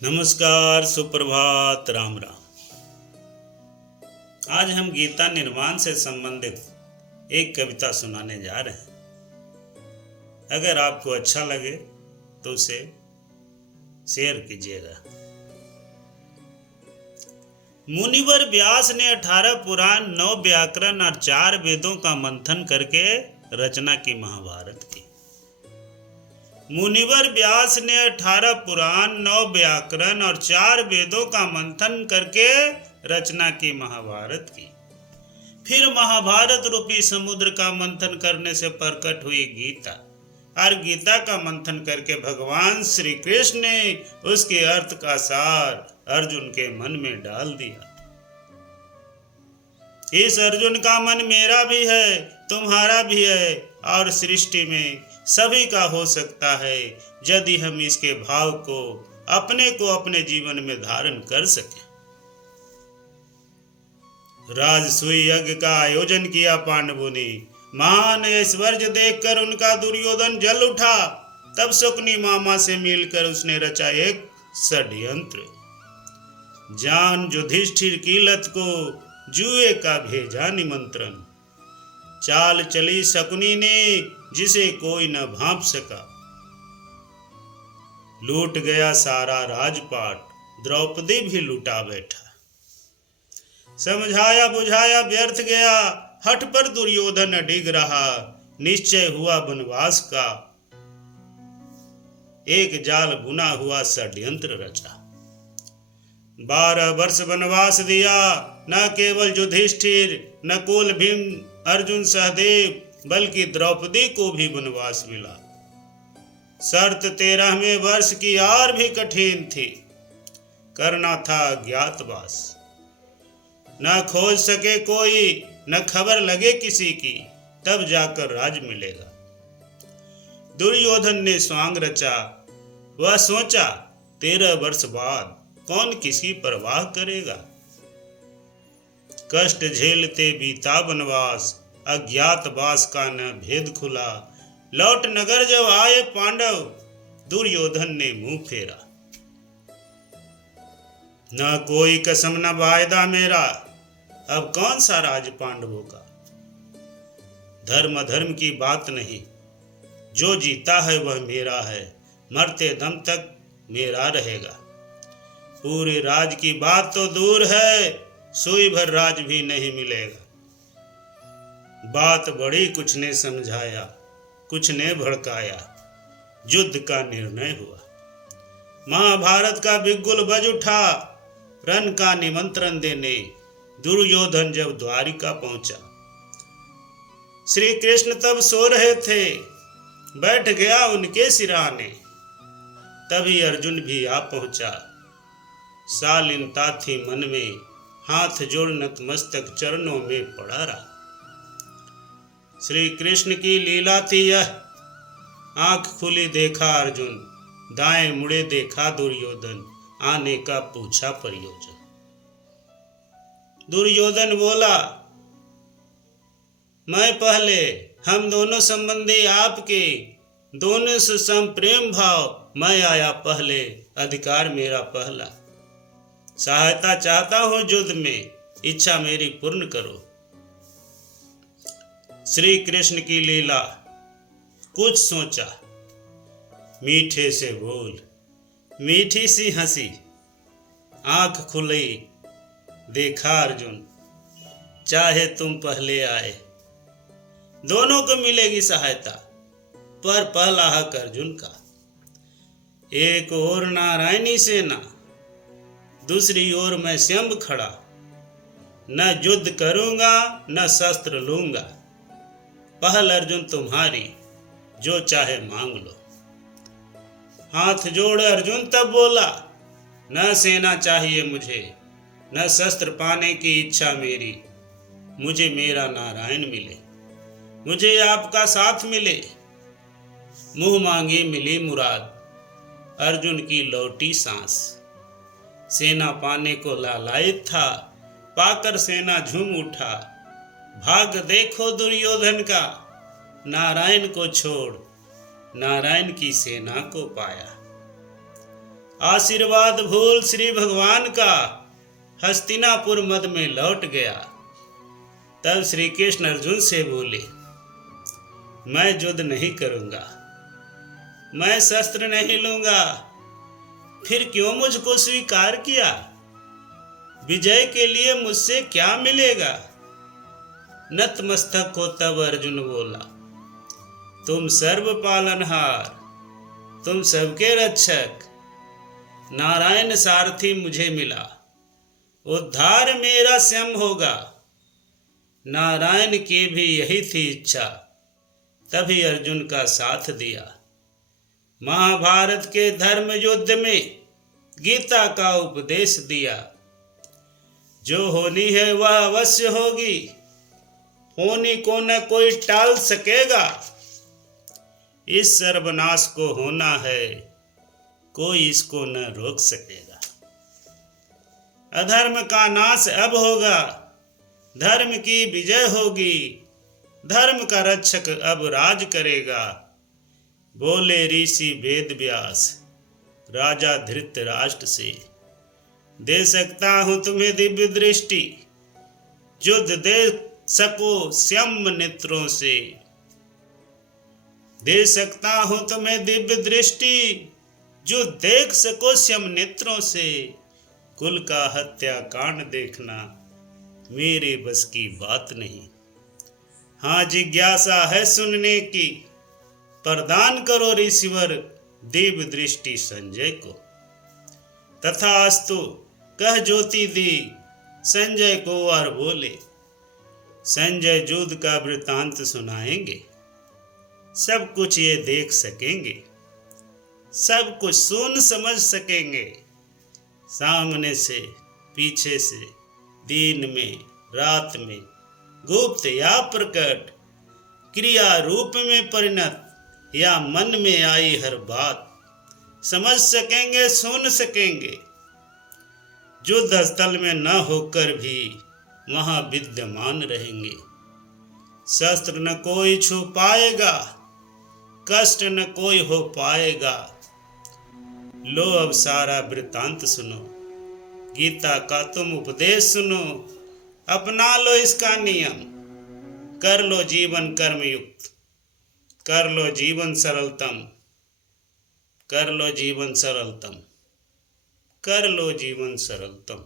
नमस्कार, सुप्रभात, राम राम। आज हम गीता निर्माण से संबंधित एक कविता सुनाने जा रहे हैं। अगर आपको अच्छा लगे तो उसे शेयर कीजिएगा। मुनिवर व्यास ने 18 पुराण, 9 व्याकरण और 4 वेदों का मंथन करके रचना की महाभारत की। मुनिवर व्यास ने 18 पुराण, 9 व्याकरण और 4 वेदों का मंथन करके रचना की महाभारत की। फिर महाभारत रूपी समुद्र का मंथन करने से प्रकट हुई गीता, और गीता का मंथन करके भगवान श्री कृष्ण ने उसके अर्थ का सार अर्जुन के मन में डाल दिया। इस अर्जुन का मन मेरा भी है, तुम्हारा भी है, और सृष्टि में सभी का हो सकता है, यदि हम इसके भाव को अपने जीवन में धारण कर सकें। राजसूय यज्ञ का आयोजन किया पांडवों ने। महान ऐश्वर्य देखकर उनका दुर्योधन जल उठा। तब शकुनी मामा से मिलकर उसने रचा एक षड्यंत्र। जान युधिष्ठिर की लत को जुए का भेजा निमंत्रण। चाल चली शकुनी ने जिसे कोई न भांप सका। लूट गया सारा राजपाट, द्रौपदी भी लूटा बैठा। समझाया बुझाया व्यर्थ गया, हठ पर दुर्योधन अडिग रहा। निश्चय हुआ वनवास का, एक जाल बुना हुआ षड्यंत्र रचा। 12 वर्ष वनवास दिया, न केवल युधिष्ठिर, नकुल, भीम, अर्जुन, सहदेव, बल्कि द्रौपदी को भी वनवास मिला। शर्त 13वें वर्ष की और भी कठिन थी। करना था अज्ञातवास, न खोज सके कोई, न खबर लगे किसी की, तब जाकर राज मिलेगा। दुर्योधन ने स्वांग रचा। वह सोचा 13 वर्ष बाद कौन किसी परवाह करेगा। कष्ट झेलते बीता वनवास, अज्ञातवास का न भेद खुला। लौट नगर जब आए पांडव, दुर्योधन ने मुंह फेरा। न कोई कसम न वायदा मेरा, अब कौन सा राज पांडवों का। धर्म अधर्म की बात नहीं, जो जीता है वह मेरा है, मरते दम तक मेरा रहेगा। पूरे राज की बात तो दूर है, सुई भर राज भी नहीं मिलेगा। बात बड़ी कुछ ने समझाया, कुछ ने भड़काया, युद्ध का निर्णय हुआ। महाभारत का बिगुल बज उठा। रण का निमंत्रण देने दुर्योधन जब द्वारिका पहुंचा। श्री कृष्ण तब सो रहे थे, बैठ गया उनके सिरहाने। तभी अर्जुन भी आ पहुंचा। शालीनता थी मन में, हाथ जोड़ नतमस्तक चरणों में पड़ा रहा। श्री कृष्ण की लीला थी यह। आंख खुली देखा अर्जुन, दाएं मुड़े देखा दुर्योधन, आने का पूछा प्रयोजन। दुर्योधन बोला, मैं पहले, हम दोनों संबंधी आपके, दोनों से सम प्रेम भाव, मैं आया पहले, अधिकार मेरा पहला। सहायता चाहता हूं युद्ध में, इच्छा मेरी पूर्ण करो। श्री कृष्ण की लीला, कुछ सोचा, मीठे से बोल, मीठी सी हंसी। आंख खुली देखा अर्जुन, चाहे तुम पहले आए, दोनों को मिलेगी सहायता। पर पहला हक अर्जुन का। एक ओर नारायणी सेना, दूसरी ओर मैं स्वयं खड़ा। न युद्ध करूंगा न शस्त्र लूंगा, पहल अर्जुन तुम्हारी, जो चाहे मांग लो। हाथ जोड़ अर्जुन तब बोला, न सेना चाहिए मुझे, न शस्त्र पाने की इच्छा मेरी। मुझे मेरा नारायण मिले, मुझे आपका साथ मिले। मुंह मांगी मिली मुराद, अर्जुन की लौटी सांस। सेना पाने को लालायित था, पाकर सेना झूम उठा। भाग देखो दुर्योधन का, नारायण को छोड़ नारायण की सेना को पाया। आशीर्वाद भूल श्री भगवान का हस्तिनापुर मद में लौट गया। तब श्री कृष्ण अर्जुन से बोले, मैं युद्ध नहीं करूंगा, मैं शस्त्र नहीं लूंगा, फिर क्यों मुझको स्वीकार किया? विजय के लिए मुझसे क्या मिलेगा? नतमस्तक हो तब अर्जुन बोला, तुम सर्व पालनहार, तुम सबके रक्षक, नारायण सारथी मुझे मिला, उद्धार मेरा स्वयं होगा। नारायण की भी यही थी इच्छा, तभी अर्जुन का साथ दिया। महाभारत के धर्म युद्ध में गीता का उपदेश दिया। जो होनी है वह अवश्य होगी, होनी को न कोई टाल सकेगा। इस सर्वनाश को होना है, कोई इसको न रोक सकेगा। अधर्म का नाश अब होगा, धर्म की विजय होगी, धर्म का रक्षक अब राज करेगा। बोले ऋषि वेद व्यास राजा धृतराष्ट्र से, दे सकता हूं तुम्हें दिव्य दृष्टि, युद्ध देख सको श्यम नेत्रों से। दे सकता हूं तुम्हें दिव्य दृष्टि, जो देख सको श्यम नेत्रों से। कुल का हत्या कांड देखना मेरे बस की बात नहीं। हाँ जिज्ञासा है सुनने की, प्रदान करो ऋषिवर दिव्य दृष्टि संजय को। तथास्तु कह ज्योति दी संजय को और बोले। संजय युद्ध का वृतांत सुनाएंगे, सब कुछ ये देख सकेंगे, सब कुछ सुन समझ सकेंगे। सामने से पीछे से, दिन में रात में, गुप्त या प्रकट, क्रिया रूप में परिणत या मन में आई हर बात समझ सकेंगे, सुन सकेंगे। युद्ध स्थल में न होकर भी वहां विद्यमान रहेंगे। शस्त्र न कोई छू पाएगा, कष्ट न कोई हो पाएगा। लो अब सारा वृतांत सुनो, गीता का तुम उपदेश सुनो, अपना लो इसका नियम, कर लो जीवन कर्मयुक्त, कर लो जीवन सरलतम, कर लो जीवन सरलतम, कर लो जीवन सरलतम।